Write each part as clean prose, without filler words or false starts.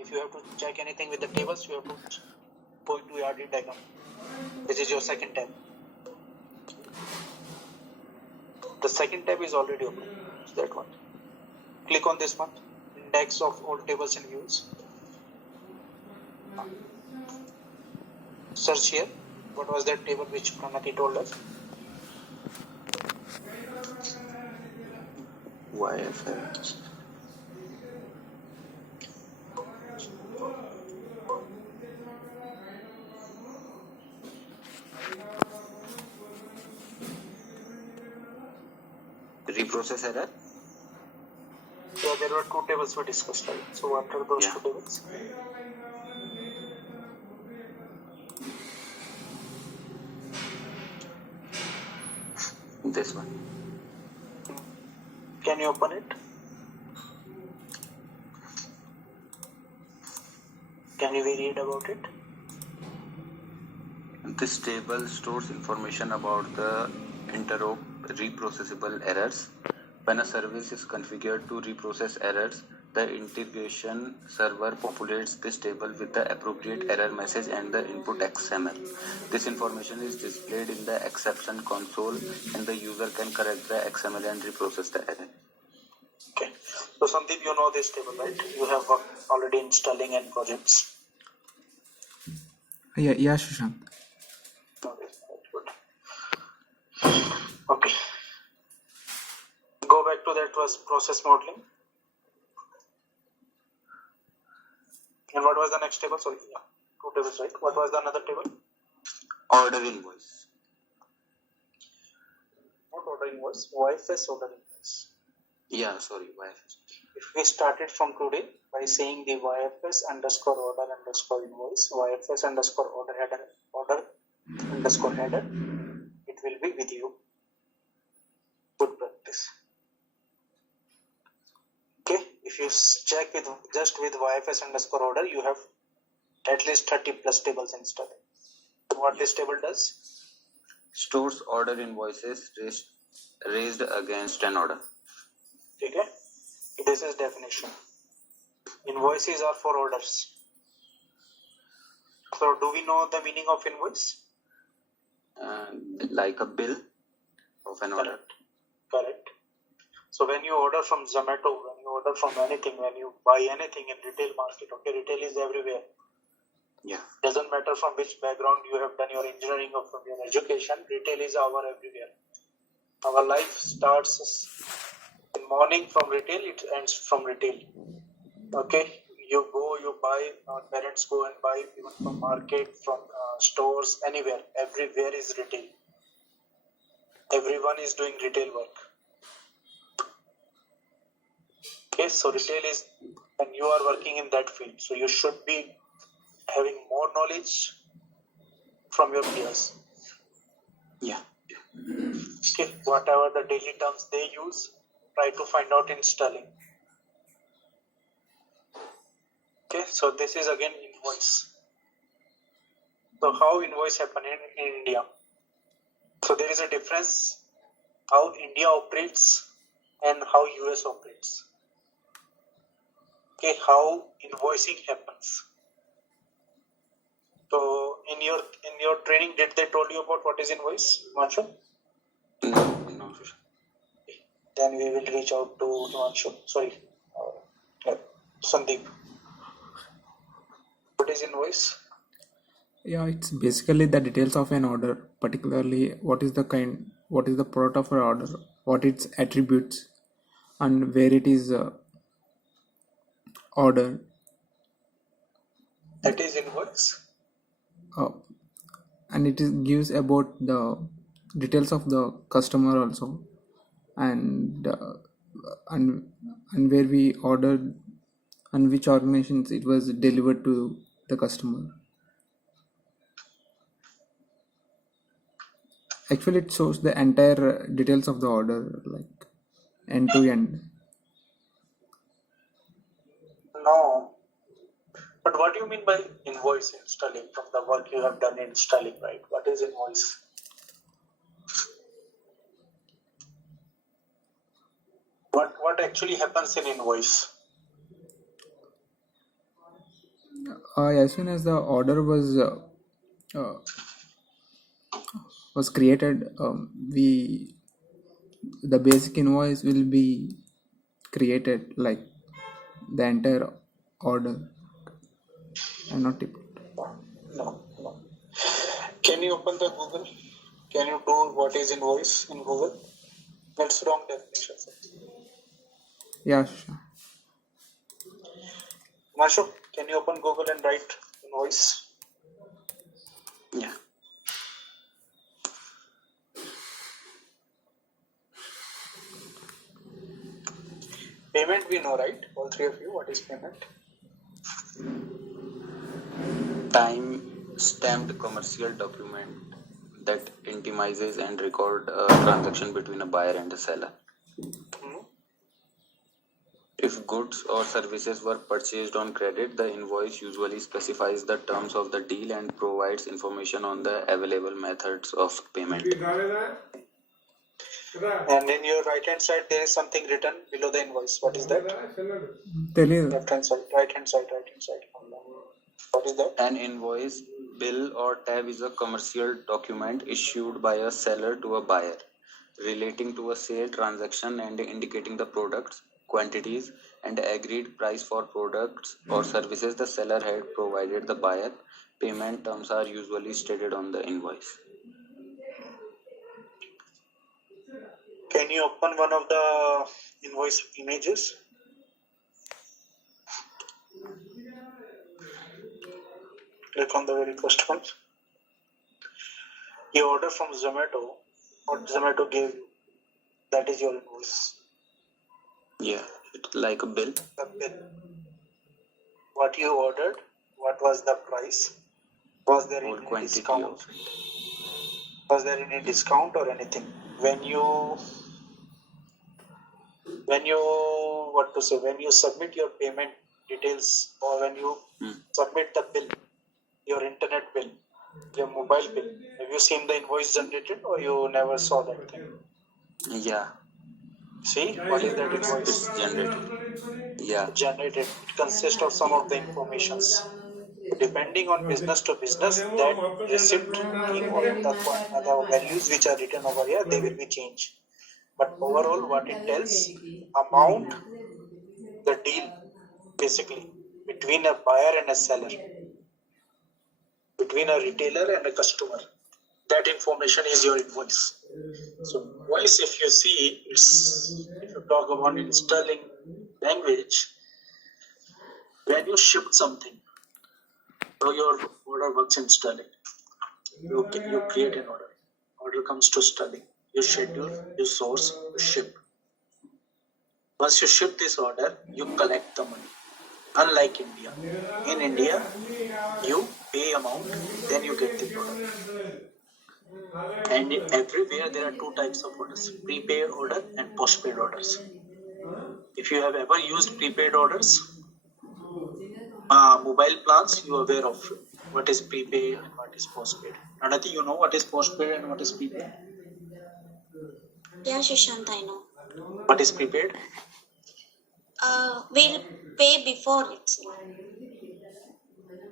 If you have to check anything with the tables, you have to go into ARD diagram. This is your second tab. The second tab is already open. It's that one. Click on this one. Index of all tables and views. Search here. What was that table which Pranati told us? YFS. Reprocess error? Yeah, there were two tables we discussed, right? So what are those two tables? This one. Can you open it? Can you read about it? This table stores information about the interop reprocessable errors. When a service is configured to reprocess errors, the integration server populates this table with the appropriate error message and the input XML. This information is displayed in the exception console, and the user can correct the XML and reprocess the error. Okay. So Sandeep, you know this table, right? You have already installing and projects. Yeah, Sushanth. Okay, good. Okay. Go back to that was process modeling. And what was the next table? Sorry, yeah, two tables, right? What was the another table? Order invoice. Not order invoice, YFS order invoice. Yeah, sorry, YFS. If we started from today by saying the YFS underscore order underscore invoice, YFS underscore order header, order underscore header, it will be with you. Good practice. Okay, if you check with just with YFS underscore order, you have at least 30 plus tables installed. What this table does? Stores order invoices raised against an order. Okay, this is definition. Invoices are for orders. So do we know the meaning of invoice? Like a bill of an order. Correct. So when you order from Zomato, when you order from anything, when you buy anything in retail market, okay, retail is everywhere. Yeah. Doesn't matter from which background you have done your engineering or from your education, retail is our everywhere. Our life starts in morning from retail, it ends from retail. Okay, you go, you buy, our parents go and buy even from market, from stores, anywhere, everywhere is retail. Everyone is doing retail work. Okay, so retail is, and you are working in that field, so you should be having more knowledge from your peers. Yeah. Okay, whatever the daily terms they use, try to find out in Sterling. Okay, so this is again invoice. So how invoice happen in India? So there is a difference how India operates and how US operates. Okay, how invoicing happens. So in your training, did they told you about what is invoice, Himanshu? No. Then we will reach out to Himanshu. Sorry, Sandeep. What is invoice? Yeah, it's basically the details of an order, particularly what is the kind, what is the product of an order, what its attributes, and where it is ordered. That is invoice. And it gives about the details of the customer also, and where we ordered and which organizations it was delivered to the customer. Actually, it shows the entire details of the order, like end to end. No. But what do you mean by invoice in Sterling from the work you have done in Sterling, right? What is invoice? What actually happens in invoice? as soon as the order uh, was created, we the basic invoice will be created, like the entire order and not tip. No, no. Can you open the Google? Can you do what is invoice in Google? That's wrong definition. Yeah, sure. Mashu, can you open Google and write invoice? Yeah. Payment we know, right? All three of you, what is payment? Time stamped commercial document that intimizes and record a transaction between a buyer and a seller. Hmm? If goods or services were purchased on credit, the invoice usually specifies the terms of the deal and provides information on the available methods of payment. And in your right hand side, there is something written below the invoice. What is that? Tell Left hand side, right hand side, right hand side. What is that? An invoice, bill, or tab is a commercial document issued by a seller to a buyer relating to a sale transaction and indicating the products, quantities, and agreed price for products or services the seller had provided the buyer. Payment terms are usually stated on the invoice. Can you open one of the invoice images? Click on the very first one. You order from Zomato. What Zomato gave you, that is your invoice. Yeah, it's like a bill. The bill. What you ordered, what was the price? Was there Whole any quantity discount? of it. Was there any discount or anything? When you when you submit your payment details, or when you submit the bill, your internet bill, your mobile bill, have you seen the invoice generated, or you never saw that thing? Yeah, See, what is that invoice? it's generated. Yeah, Generated. It consists of some of the informations. Depending on business to business, that receipt name or the values which are written over here, they will be changed. But overall, what it tells, amount, the deal, basically, between a buyer and a seller, between a retailer and a customer. That information is your invoice. So invoice, if you see, if you talk about in sterling language, when you shipped something, so your order works in sterling. You create an order. Order comes to sterling. You schedule, you source, you ship. Once you ship this order, you collect the money. Unlike India. In India, you pay amount, then you get the product. And everywhere there are two types of orders, prepaid order and postpaid orders. If you have ever used prepaid orders, mobile plans, you are aware of what is prepaid and what is postpaid. Anati, you know what is postpaid and what is prepaid? Yeah, Sushanth, I know. What is prepaid? We'll pay before itself.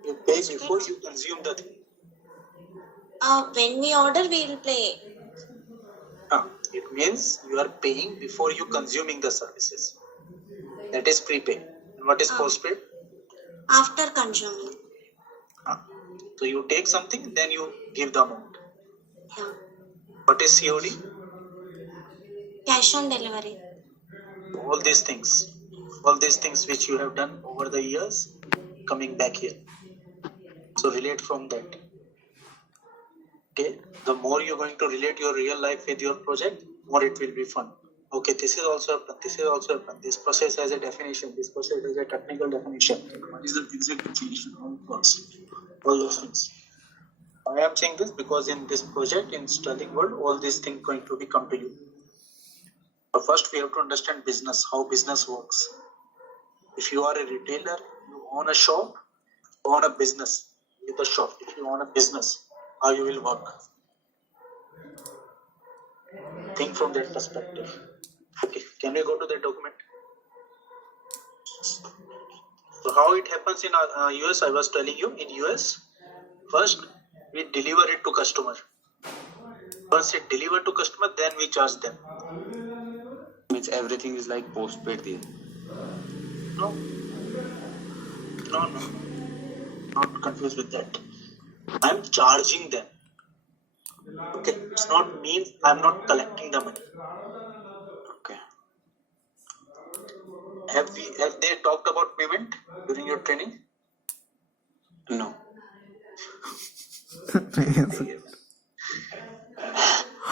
You pay before you consume the thing. When we order, we'll pay. It means you are paying before you consuming the services. That is prepaid. And what is postpaid? After consuming. So you take something, then you give the amount. Yeah. What is COD? Cash on delivery. All these things which you have done over the years, coming back here. So relate from that. Okay, the more you're going to relate your real life with your project, more it will be fun. Okay, this is also happened, this is also happened, this process has a definition, this process has a technical definition. What is the exact definition? How it works? All those things. I am saying this because in this project, in Sterling World, all these things going to be come to you. But first, we have to understand business, how business works. If you are a retailer, you own a shop, own a business with a shop. If you own a business, how you will work? Think from that perspective. Okay, can we go to the document? So how it happens in US, I was telling you, in US, first we deliver it to customer. Once it delivered to customer, then we charge them. Means everything is like postpaid there. No, no. Not confused with that. I'm charging them. Okay, it's not mean I'm not collecting the money. Okay. Have they talked about payment during your training? No.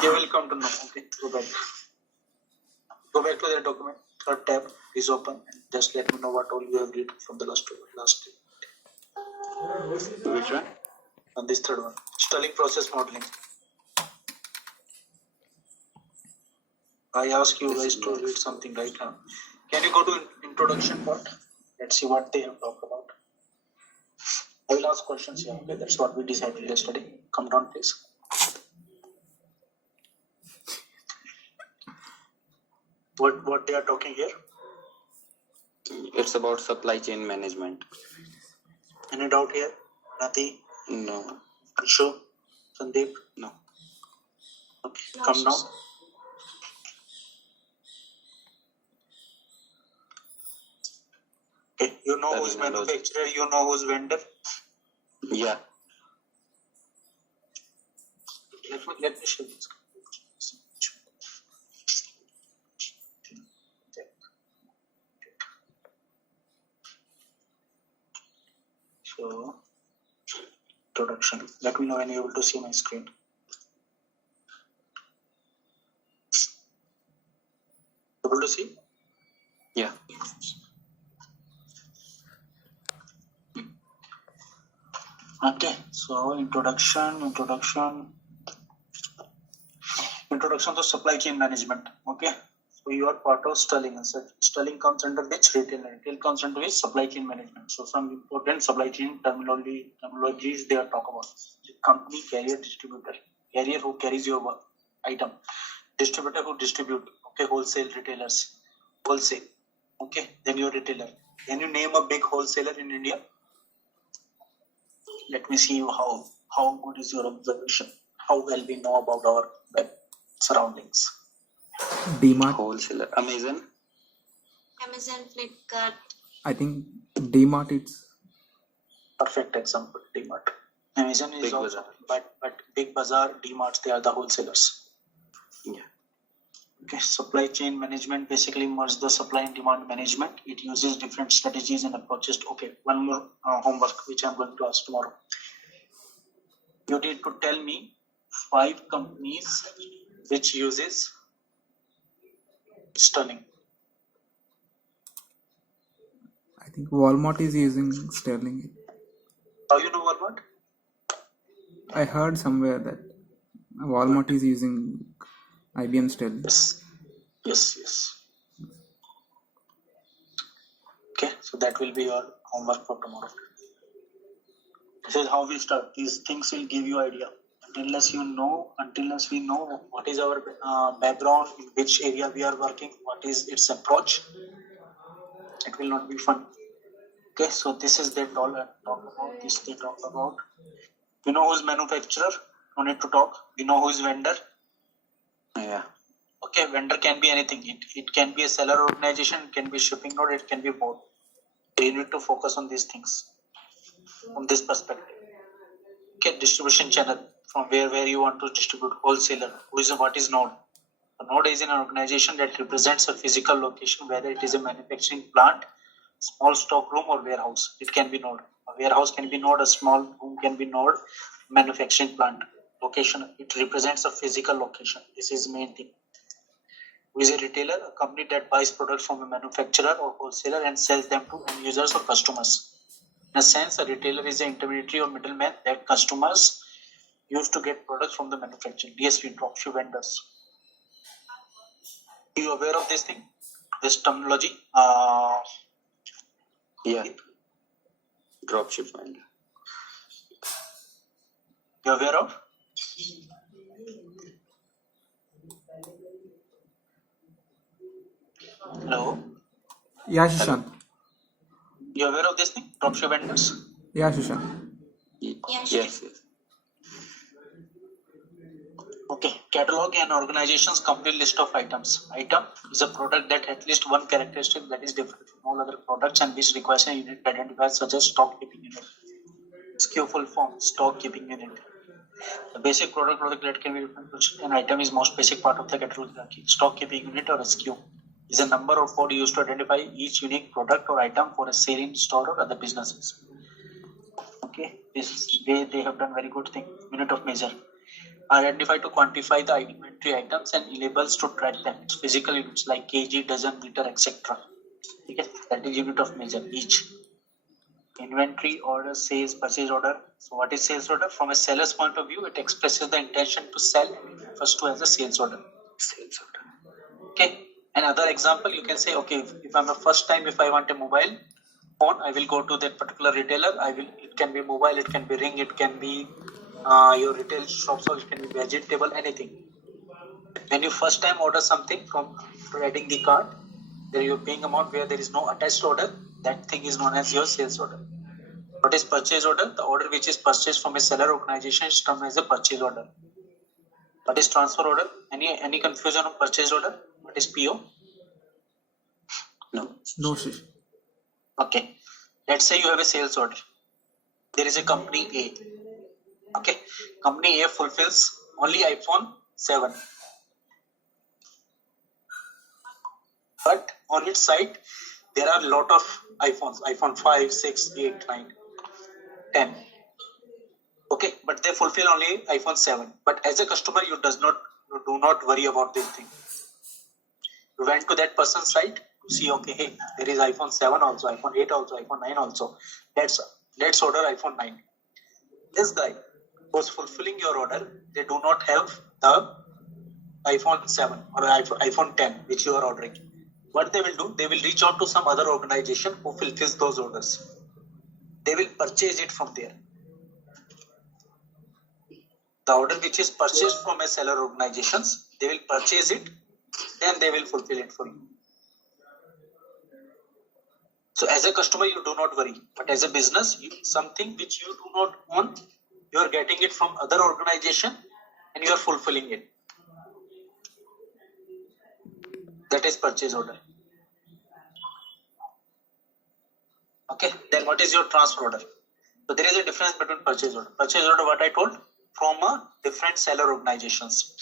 You will come to know. Okay, go back. Go back to the document. Third tab is open. Just let me know what all you have read from the last. Which one? And this third one, Sterling process modeling. I ask you guys to read something right now. Can you go to introduction part? Let's see what they have talked about. I will ask questions here. Okay, that's what we decided yesterday. Come down, please. What they are talking here? It's about supply chain management. Any doubt here? Nati? No. Anshu? Sandeep? No. Okay, come now. Okay, you know who's manufacturer, you know who's vendor. Yeah. Let me show this. So, introduction. Let me know when you're able to see my screen. Able to see? Yeah. Okay, so introduction to supply chain management. Okay, so you are part of Sterling. And Sterling comes under which? Retail. Retail comes under which? Supply chain management. So some important supply chain terminologies they are talk about. Company, carrier, distributor. Carrier who carries your item. Distributor who distribute. Okay, wholesale retailers. Wholesale. Okay, then your retailer. Can you name a big wholesaler in India? Let me see how good is your observation. How well we know about our web surroundings. DMart. Wholesaler. Amazon. Amazon, Flipkart. I think DMart it's Perfect example. DMart. Amazon is Big also, Bazaar. but Big Bazaar, DMarts, they are the wholesalers. Yeah. Okay, supply chain management basically merges the supply and demand management. It uses different strategies and approaches. Okay, one more homework which I'm going to ask tomorrow. You need to tell me 5 companies which uses Sterling. I think Walmart is using Sterling. How you know Walmart? I heard somewhere that Walmart is using IBM Sterling. Yes. Okay, so that will be your homework for tomorrow. This is how we start. These things will give you idea. Unless we know what is our background, in which area we are working, what is its approach, it will not be fun. Okay, so this is they talk about. This they talk about. You know who's manufacturer? No need to talk. You know who's vendor? Yeah. Okay, vendor can be anything. It can be a seller organization, it can be shipping node, it can be both. You need to focus on these things from this perspective. Okay, distribution channel, from where you want to distribute. Wholesaler, what is node? A node is an organization that represents a physical location, whether it is a manufacturing plant, small stock room, or warehouse. It can be node. A warehouse can be node, a small room can be node, manufacturing plant. Location, it represents a physical location. This is main thing. Who is a retailer? A company that buys products from a manufacturer or wholesaler and sells them to end users or customers. In a sense, a retailer is an intermediary or middleman that customers use to get products from the manufacturer. DSP, dropship vendors. Are you aware of this thing? This terminology? Yeah. Dropship vendor. You aware of? Hello? Yeah, Sushant. You aware of this thing? Dropship vendors? Yeah, Shushanth. Yes. Okay. Catalog an organization's complete list of items. Item is a product that has at least one characteristic that is different from all other products and which requires a unit to identify, such as stock keeping unit. SKU full form, stock keeping unit. The basic product that can be written to an item is most basic part of the catalog hierarchy. Stock keeping unit or SKU is a number or code used to identify each unique product or item for a sale in store or other businesses. Okay, this way they have done very good thing. Unit of measure. Identify to quantify the inventory items and labels to track them. It's physical units like kg, dozen, meter, etc. Okay, that is unit of measure each. Inventory, order, sales, purchase order. So what is sales order? From a seller's point of view, it expresses the intention to sell and it refers to as a sales order. Sales order. Okay. Another example, you can say, okay, if I'm a first time, if I want a mobile phone, I will go to that particular retailer. It can be mobile, it can be Ring, it can be your retail shops, or it can be vegetable, anything. When you first time order something from adding the cart, there you're paying amount where there is no attached order. That thing is known as your sales order. What is purchase order? The order which is purchased from a seller organization is termed as a purchase order. What is transfer order? Any confusion on purchase order? What is PO? No. No, Shushanth. Okay. Let's say you have a sales order. There is a company A. Okay. Company A fulfills only iPhone 7. But on its site, there are a lot of iPhones. iPhone 5, 6, 8, 9, 10. Okay. But they fulfill only iPhone 7. But as a customer, you do not worry about this thing. You went to that person's site to see, okay, hey, there is iPhone 7 also, iPhone 8 also, iPhone 9 also. Let's order iPhone 9. This guy who's fulfilling your order, they do not have the iPhone 7 or iPhone 10 which you are ordering. What they will do, they will reach out to some other organization who fulfills those orders. They will purchase it from there. The order which is purchased from a seller organizations, they will purchase it, then they will fulfill it for you. So as a customer, you do not worry. But as a business, something which you do not own, you are getting it from other organization and you are fulfilling it. That is purchase order. Okay. Then what is your transfer order? So there is a difference between purchase order. Purchase order, what I told, from a different seller organizations.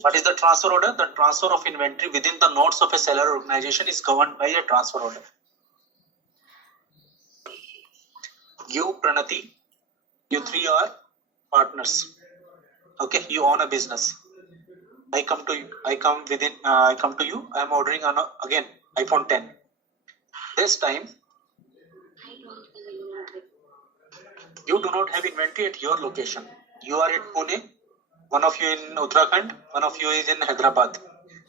What is the transfer order? The transfer of inventory within the nodes of a seller organization is governed by a transfer order. You, Pranati, you three are partners. Okay, you own a business. I come to you. I come to you. I am ordering again iPhone 10. This time, you do not have inventory at your location. You are at Pune. One of you in Uttarakhand. One of you is in Hyderabad.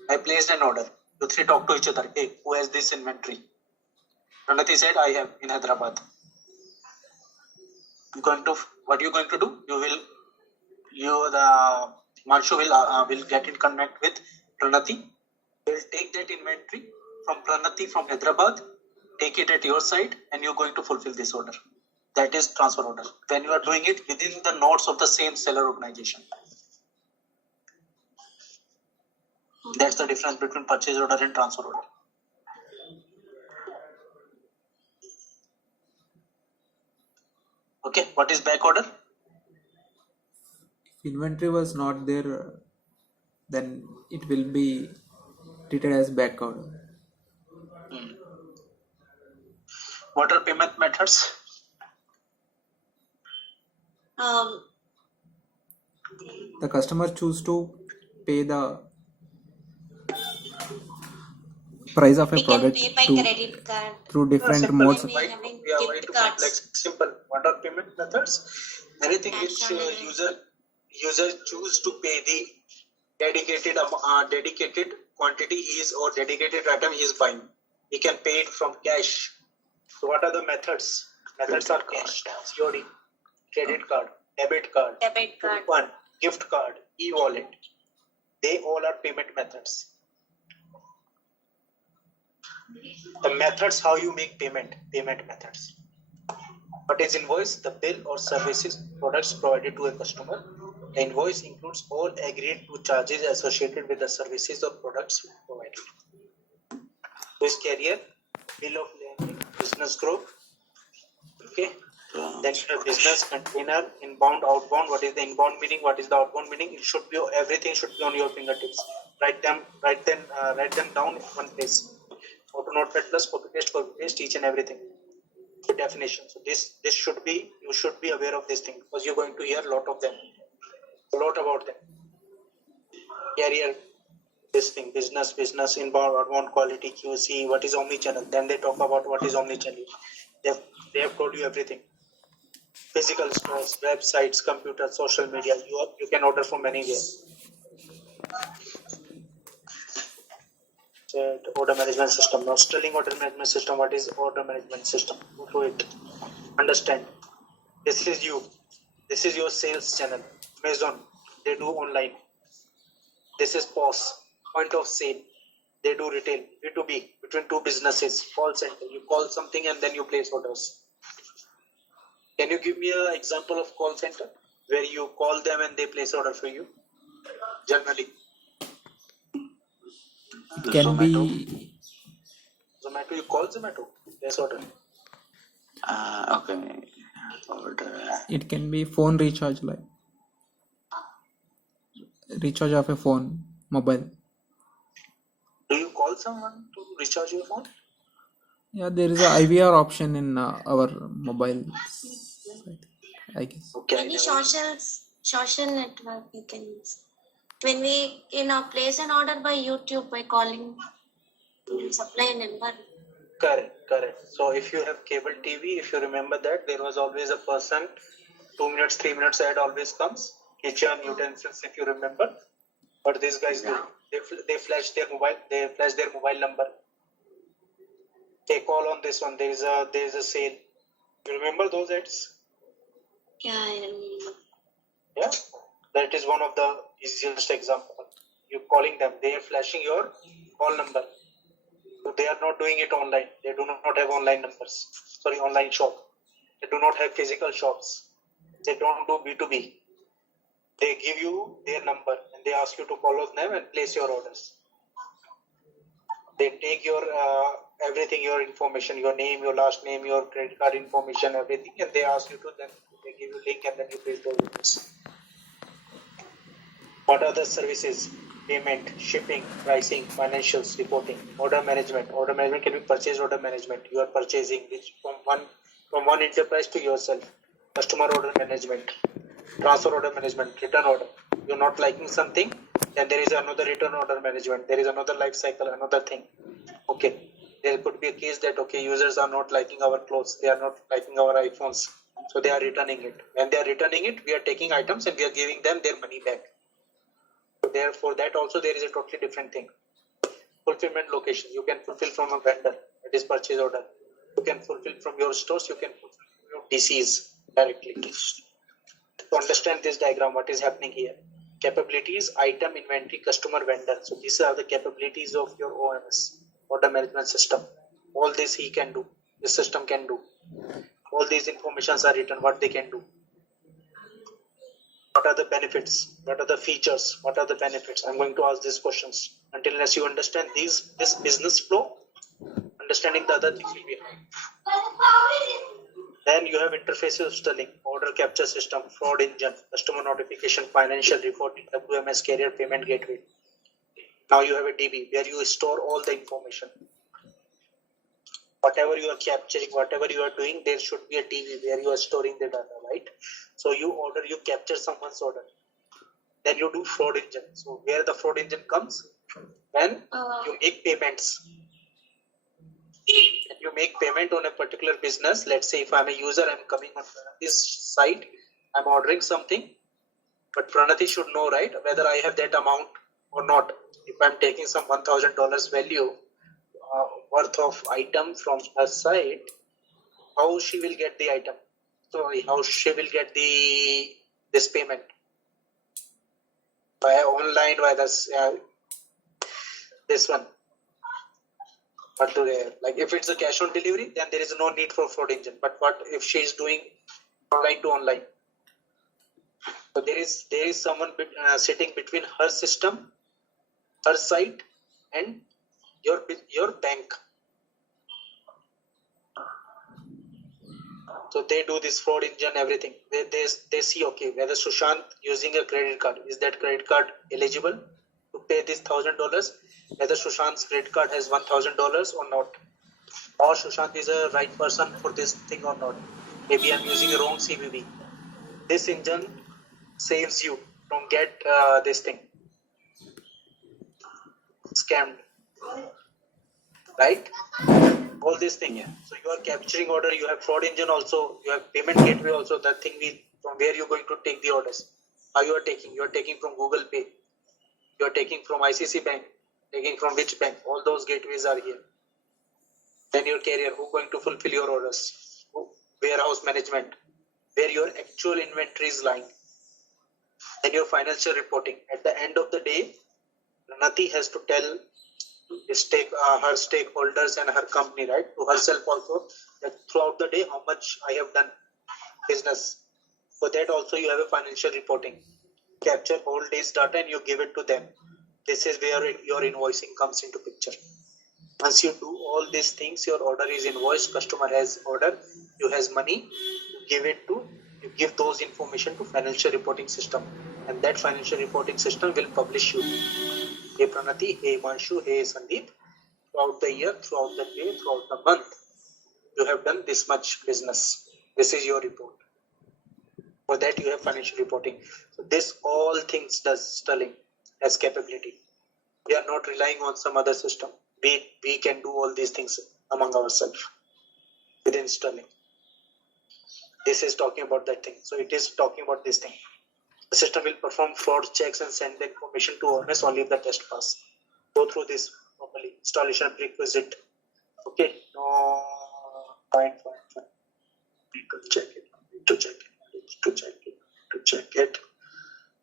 I placed an order. You three talk to each other. Hey, who has this inventory? Pranati said, I have in Hyderabad. What you going to do? Manshu will get in contact with Pranati. Will take that inventory from Pranati from Hyderabad, take it at your side, and you're going to fulfill this order. That is transfer order. When you are doing it within the nodes of the same seller organization. That's the difference between purchase order and transfer order. Okay, what is back order? If inventory was not there, then it will be treated as back order. What are payment methods? The customer choose to pay the price of a We can product pay by to credit card. through different Simple. modes. We having Why gift to cards. complex? Simple. What are payment methods? Anything which Cash on delivery. user choose to pay the dedicated quantity or dedicated item he is buying. He can pay it from cash. So what are the methods? Methods are cash, COD, credit card, debit card, coupon, gift card, e-wallet. They all are payment methods. The methods how you make payment methods. What is invoice? The bill or services products provided to a customer. The invoice includes all agreed to charges associated with the services or products provided. This carrier, bill of lading, business group. Okay. Then you have business container, inbound, outbound. What is the inbound meaning? What is the outbound meaning? It should be everything should be on your fingertips. Write them down in one place. Auto notepad plus copy paste each and everything. The definition. So this should be, you should be aware of this thing because you're going to hear a lot of them, a lot about them. Carrier, this thing, business, inbound, outbound, quality, QC. What is omnichannel? Then they talk about what is omnichannel. They have told you everything. Physical stores, websites, computers, social media. You can order from anywhere. Order management system. Now, Sterling order management system. What is order management system? Go to it. Understand. This is you. This is your sales channel. Amazon. They do online. This is POS. Point of sale. They do retail. B2B. Between two businesses. Call center. You call something and then you place orders. Can you give me an example of call center where you call them and they place order for you? Generally. Can Zomato. be Zomato, you call Zomato, place order. Okay. Order. it can be phone recharge, like recharge of a phone, mobile. Do you call someone to recharge your phone? Yeah, there is a IVR option in our mobile site, I guess. Okay. Any social network you can use. When we place an order by YouTube by calling, we'll supply a number. Correct. So if you have cable TV, if you remember that, there was always a person, 2 minutes, 3 minutes ad always comes, kitchen utensils, if you remember. But these guys do. They flash their mobile number. They call on this one. There is a sale. You remember those ads? Yeah, I remember. Yeah. That is one of the easiest example. You're calling them. They are flashing your call number. So they are not doing it online. They do not have online numbers. Sorry, online shop. They do not have physical shops. They don't do B2B. They give you their number and they ask you to follow them and place your orders. They take your everything, your information, your name, your last name, your credit card information, everything, and they ask you to then they give you link and then you place the orders. What are the services? Payment, shipping, pricing, financials, reporting, order management. Order management can be purchase order management. You are purchasing which from one enterprise to yourself. Customer order management, transfer order management, return order. You're not liking something, then there is another return order management. There is another life cycle, another thing. Okay. There could be a case that users are not liking our clothes, they are not liking our iPhones, so they are returning it. When they are returning it, we are taking items and we are giving them their money back. Therefore, that also there is a totally different thing. Fulfillment location. You can fulfill from a vendor. It is purchase order. You can fulfill from your stores. You can fulfill from your DCs directly. To understand this diagram, what is happening here? Capabilities, item, inventory, customer, vendor. So these are the capabilities of your OMS, order management system. All this he can do. This system can do. All these informations are written, what they can do. What are the benefits? What are the features? What are the benefits? I'm going to ask these questions. Unless you understand this business flow, understanding the other things will be hard. Then you have interfaces of Sterling, order capture system, fraud engine, customer notification, financial reporting, WMS, carrier payment gateway. Now you have a DB where you store all the information. Whatever you are capturing, whatever you are doing, there should be a DB where you are storing the data, right? So you capture someone's order. Then you do fraud engine. So where the fraud engine comes, when you make payments. And you make payment on a particular business. Let's say if I'm a user, I'm coming on this site, I'm ordering something, but Pranati should know, right, whether I have that amount or not. If I'm taking some $1,000 value worth of item from her site, how she will get the item? How she will get this payment? By online, by this one. But like if it's a cash on delivery, then there is no need for fraud engine. But what if she is doing online to online? So there is someone sitting between her system, her site, and your bank. So they do this fraud engine, everything. They see, okay, whether Sushanth using a credit card, is that credit card eligible to pay this $1,000? Whether Sushanth's credit card has $1,000 or not, or Sushanth is a right person for this thing or not. Maybe I'm using a wrong CVV. This engine saves you from get this thing scammed, right? All this thing. Yeah. So you are capturing order, you have fraud engine also, you have payment gateway also, that thing from where you're going to take the orders. How you are taking from Google Pay, you are taking from ICC Bank, taking from which bank, all those gateways are here. Then your carrier, who going to fulfill your orders, warehouse management, where your actual inventory is lying. Then your financial reporting. At the end of the day, Pranati has to tell her stakeholders and her company, right, to herself also, that throughout the day how much I have done business. For that also you have a financial reporting. Capture whole day's data and you give it to them. This is where your invoicing comes into picture. Once you do all these things, your order is invoiced, customer has order, you has money, you give those information to financial reporting system, and that financial reporting system will publish you. Hey Pranati, hey Manshu, hey Sandeep, throughout the year, throughout the day, throughout the month, you have done this much business. This is your report. For that you have financial reporting. So this all things does Sterling as capability. We are not relying on some other system. We can do all these things among ourselves within Sterling. This is talking about that thing. So it is talking about this thing. The system will perform fraud checks and send the information to owners only if the test pass. Go through this properly. Installation prerequisite. Okay. No. Fine. Need to check it.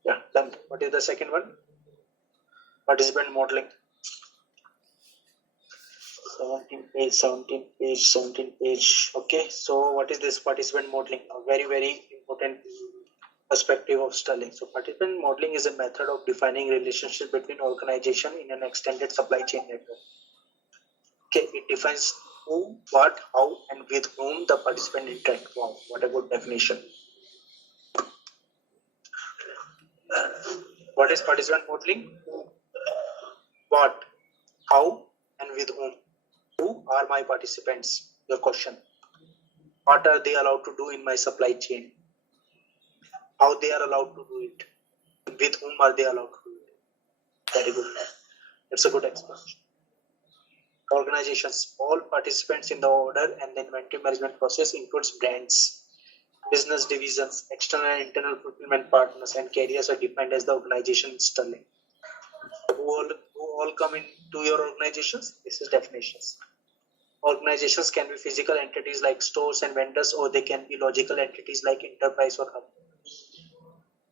Yeah, done. What is the second one? Participant modeling. 17 page. Okay, so what is this participant modeling? A very, very important perspective of Sterling. So participant modeling is a method of defining relationship between organization in an extended supply chain network. Okay, it defines who, what, how, and with whom the participant interact. Wow, what a good definition. What is participant modeling? Who, what, how, and with whom. Who are my participants? Your question. What are they allowed to do in my supply chain? How they are allowed to do it? With whom are they allowed to do it? Very good. That's a good explanation. Organizations. All participants in the order and the inventory management process includes brands, business divisions, external and internal fulfillment partners, and carriers are defined as the organization in Sterling. Who all come into your organizations? This is definitions. Organizations can be physical entities like stores and vendors, or they can be logical entities like enterprise or hub.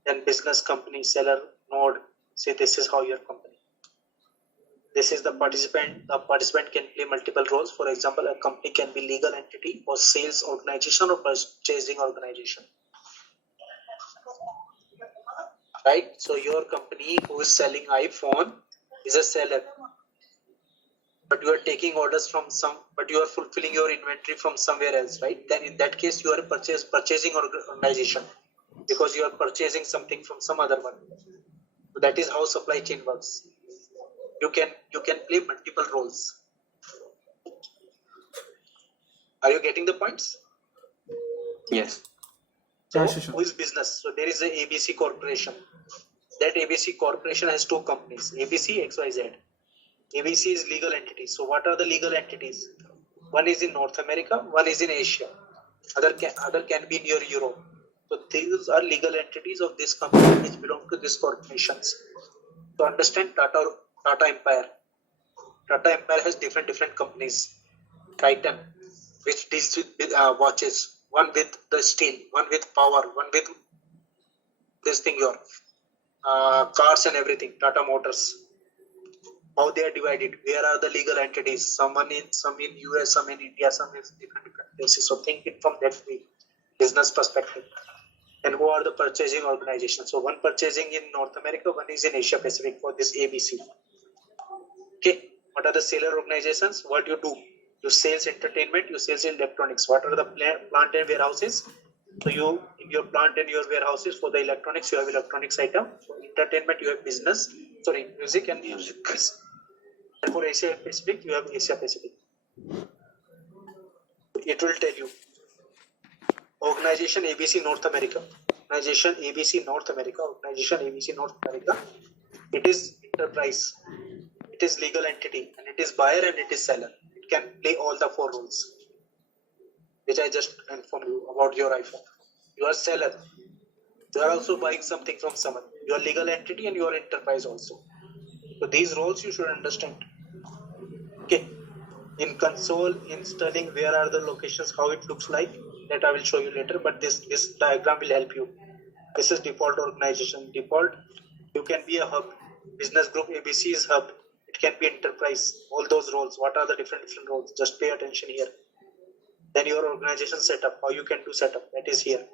Then business company, seller, node. Say this is how your company. This is the participant. The participant can play multiple roles. For example, a company can be legal entity or sales organization or purchasing organization. Right? So your company who is selling iPhone is a seller. But you are taking orders from but you are fulfilling your inventory from somewhere else, right? Then in that case, you are a purchasing organization, because you are purchasing something from some other one. So that is how supply chain works. You can play multiple roles. Are you getting the points? Yes. So Sure. who is business? So there is a ABC Corporation. That ABC Corporation has two companies, ABC, XYZ. ABC is legal entities. So what are the legal entities? One is in North America, one is in Asia. Other can be near Europe. So these are legal entities of this company which belong to these corporations. So understand Tata Empire. Tata Empire has different companies. Titan, which deals with watches. One with the steel, one with power, one with this thing, your cars and everything. Tata Motors. how they are divided, where are the legal entities, some in US, some in India, some in different places. So think it from that way, business perspective. And who are the purchasing organizations? So one purchasing in North America, one is in Asia Pacific for this ABC. Okay, what are the seller organizations? What you do? You sales entertainment, you sales electronics. What are the plant and warehouses? So you in your plant and your warehouses for the electronics, you have electronics item. For entertainment, you have business. Sorry, music and music. And for Asia Pacific, you have Asia Pacific. It will tell you. Organization ABC North America. Organization ABC North America. Organization ABC North America. It is enterprise. It is legal entity, and it is buyer and it is seller. It can play all the four roles, which I just informed you about your iPhone. You are seller. You are also buying something from someone. You are legal entity and you are enterprise also. So these roles you should understand. Okay. In console, in Sterling, where are the locations, how it looks like, that I will show you later, but this diagram will help you. This is default organization. Default, you can be a hub. Business group ABC is hub. It can be enterprise. All those roles. What are the different roles? Just pay attention here. Then your organization setup, how you can do setup, that is here.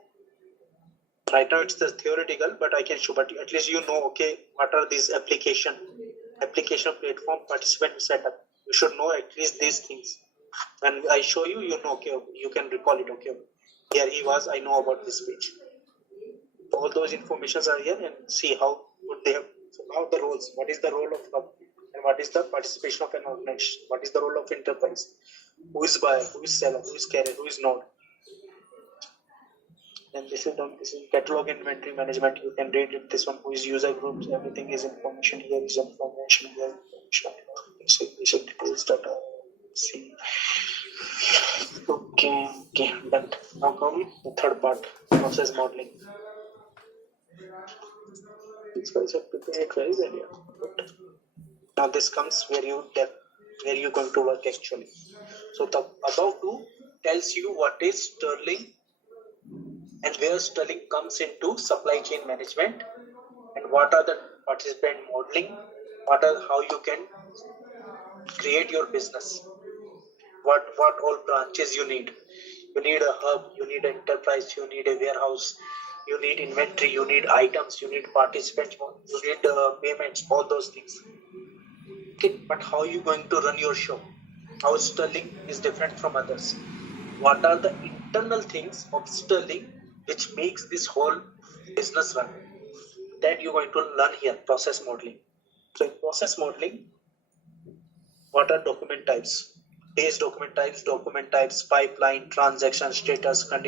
Right now it's the theoretical, but I can show, but at least you know, okay, what are these application platform, participant setup. You should know at least these things. When I show you, you know, okay, you can recall it, okay, here he was, I know about this page. All those informations are here, and see how would they have. So now the roles, what is the role of hub, and what is the participation of an organization, what is the role of enterprise, who is buyer, who is seller, who is carrier, who is node. And this is done. This is catalog inventory management. You can read it. This one, who is user groups, everything is information here, is information here, information. Basic details data. See. Okay, done. Now come the third part, process modeling. These guys have prepared very well. Yeah. Now this comes where you're going to work actually. So the above two tells you what is Sterling and where Sterling comes into supply chain management, and what are the participant modeling, how you can create your business, what all branches you need. You need a hub, you need an enterprise, you need a warehouse, you need inventory, you need items, you need participants, you need payments, all those things. Okay, but how are you going to run your show? How Sterling is different from others? What are the internal things of Sterling which makes this whole business run? That you're going to learn here, process modeling. So in process modeling, what are document types? Base document types, pipeline, transaction status, condition.